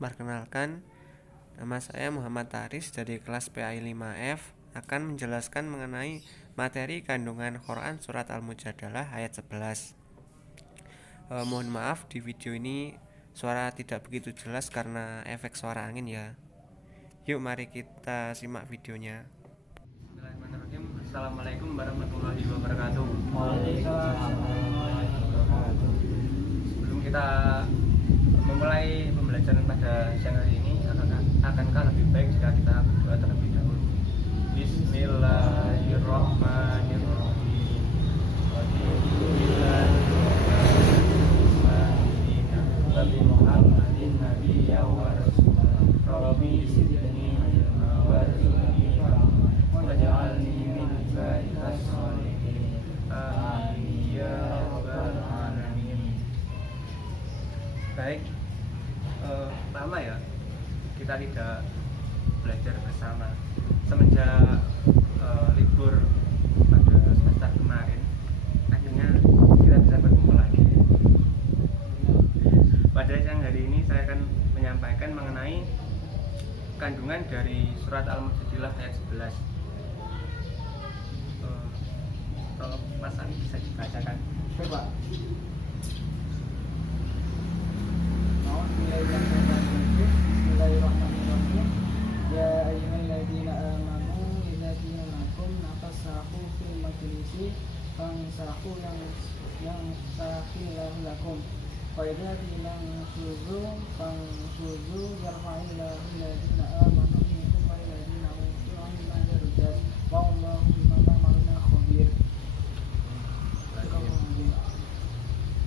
Perkenalkan, nama saya Muhammad Taris dari kelas PAI 5F akan menjelaskan mengenai materi kandungan Quran Surat Al-Mujadalah ayat 11. Mohon maaf di video ini suara tidak begitu jelas karena efek suara angin ya. Yuk mari kita simak videonya. Bismillahirrahmanirrahim. Assalamualaikum warahmatullahi wabarakatuh. Sebelum kita memulai pembelajaran pada siang hari ini, akankah lebih baik jika kita berdoa terlebih dahulu? Bismillahirrahmanirrahim. Baik, lama ya kita tidak belajar bersama semenjak libur pada semester kemarin. Akhirnya kita bisa berkumpul lagi. Pada siang hari ini saya akan menyampaikan mengenai kandungan dari surat Al-Mujadilah ayat 11. Tolong Mas Ani bisa dibacakan. Coba. Bismillahirrahmanirrahim. Ya ayyuhalladzina amanu idza qila lakum nafassahu fil majlisi famsahu yang sahilahu lakum wa idza qila suzu famsuzu yarfa'illahu alladzina amanu minkum wa alladzina utul ilma darajat wallahu bima ta'maluna khabir.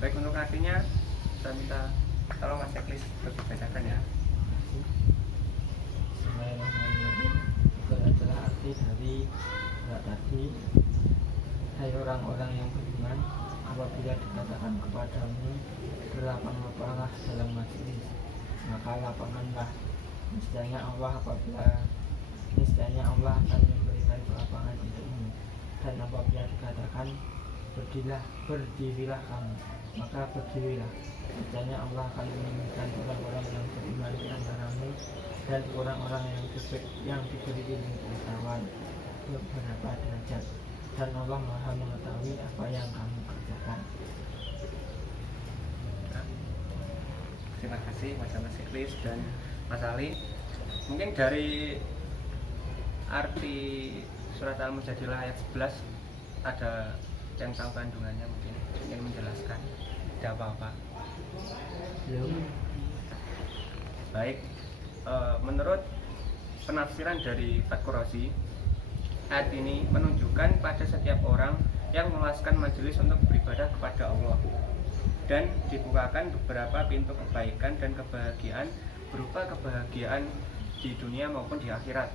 Baik, untuk artinya saya minta tolong Mas Eklis dibacakan ya. Bismillahirrahmanirrahim. Itu adalah arti dari surat tadi. Hai orang-orang yang beriman, apabila dikatakan kepadamu berlapang-lapanglah dalam majelis, maka lapanganlah. Niscaya Allah akan memberikan kelapangan untukmu. Dan apabila dikatakan berdirilah kamu, maka berdirilah. Niscaya Allah akan meninggikan orang-orang yang beriman di antaramu dan orang-orang yang diberi ilmu pengetahuan beberapa derajat, dan Allah Maha mengetahui apa yang kamu kerjakan. Terima kasih Mas Eklis dan Mas Ali. Mungkin dari arti surat Al-Mujadilah ayat 11 ada yang tahu kandungannya, mungkin ingin menjelaskan. Tidak apa-apa. Baik, menurut penafsiran dari Fath-Qurazi, ayat ini menunjukkan pada setiap orang yang meluaskan majelis untuk beribadah kepada Allah dan dibukakan beberapa pintu kebaikan dan kebahagiaan berupa kebahagiaan di dunia maupun di akhirat.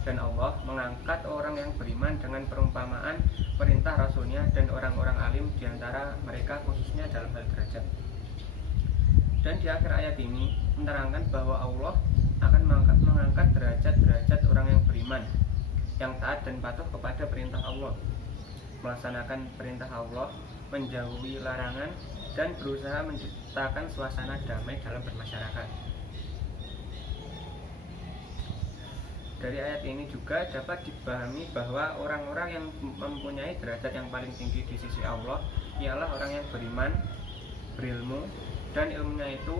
Dan Allah mengangkat orang yang beriman dengan perumpamaan perintah Rasulnya dan orang-orang alim diantara mereka, khususnya dalam hal derajat. Dan di akhir ayat ini menerangkan bahwa Allah akan mengangkat derajat-derajat orang yang beriman, yang taat dan patuh kepada perintah Allah, melaksanakan perintah Allah, menjauhi larangan, dan berusaha menciptakan suasana damai dalam bermasyarakat. Dari ayat ini juga dapat dipahami bahwa orang-orang yang mempunyai derajat yang paling tinggi di sisi Allah ialah orang yang beriman, berilmu, dan ilmunya itu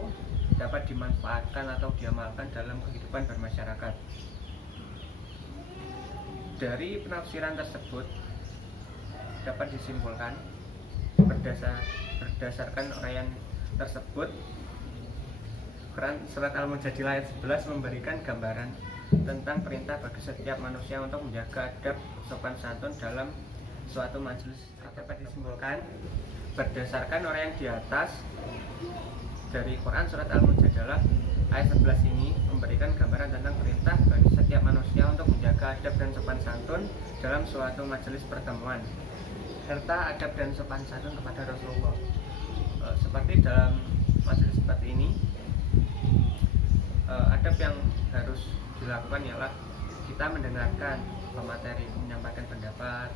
dapat dimanfaatkan atau diamalkan dalam kehidupan bermasyarakat. Dari penafsiran tersebut dapat disimpulkan berdasarkan uraian tersebut, Quran Surat Al-Mujadilah ayat 11 memberikan gambaran tentang perintah bagi setiap manusia untuk menjaga adab sopan santun dalam suatu majelis. Dapat disimpulkan berdasarkan uraian di atas dari Quran Surat Al-Mujadalah ayat 11 ini memberikan gambaran tentang perintah bagi setiap manusia untuk menjaga adab dan sopan santun dalam suatu majelis pertemuan, serta adab dan sopan santun kepada Rasulullah. Seperti dalam majelis seperti ini, adab yang harus dilakukan ialah kita mendengarkan pemateri menyampaikan pendapat,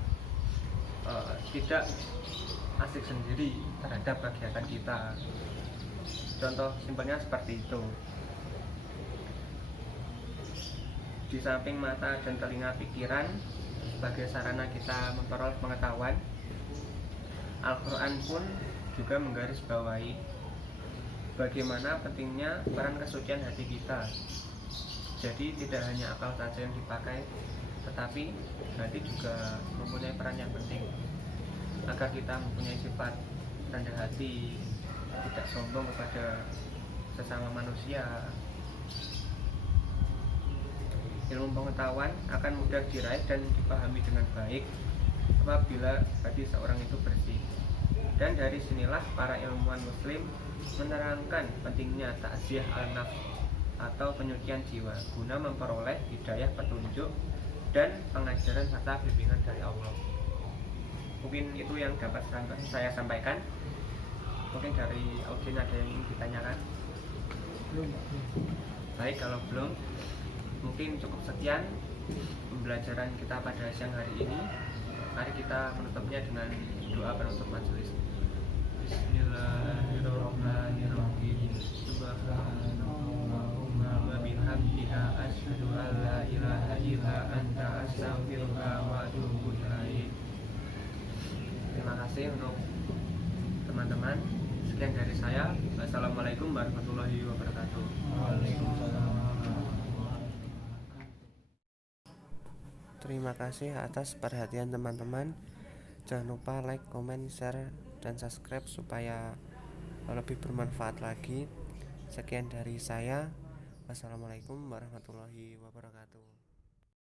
tidak asik sendiri terhadap kegiatan kita. Contoh simpelnya seperti itu. Di samping mata dan telinga pikiran sebagai sarana kita memperoleh pengetahuan, Al-Quran pun juga menggarisbawahi bagaimana pentingnya peran kesucian hati kita. Jadi tidak hanya akal saja yang dipakai, tetapi hati juga mempunyai peran yang penting agar kita mempunyai sifat rendah hati, tidak sombong kepada sesama manusia. Ilmu pengetahuan akan mudah diraih dan dipahami dengan baik apabila hati seorang itu bersih. Dan dari sinilah para ilmuwan muslim menerangkan pentingnya ta'ziyah al-nafs atau penyucian jiwa guna memperoleh hidayah petunjuk dan pengajaran serta bimbingan dari Allah. Mungkin itu yang dapat saya sampaikan. Mungkin dari audien ada yang ingin ditanyakan? Belum. Baik, kalau belum, mungkin cukup sekian pembelajaran kita pada siang hari ini. Mari kita menutupnya dengan doa penutup majelis. Bismillahirrahmanirrahim. Subhanallahumma wa bihamdika asyhadu an la ilaha illa anta astaghfiruka wa atubu ilaik. Terima kasih untuk teman-teman. Sekian dari saya. Wassalamualaikum warahmatullahi wabarakatuh. Terima kasih atas perhatian teman-teman. Jangan lupa like, comment, share, dan subscribe supaya lebih bermanfaat lagi. Sekian dari saya. Wassalamualaikum warahmatullahi wabarakatuh.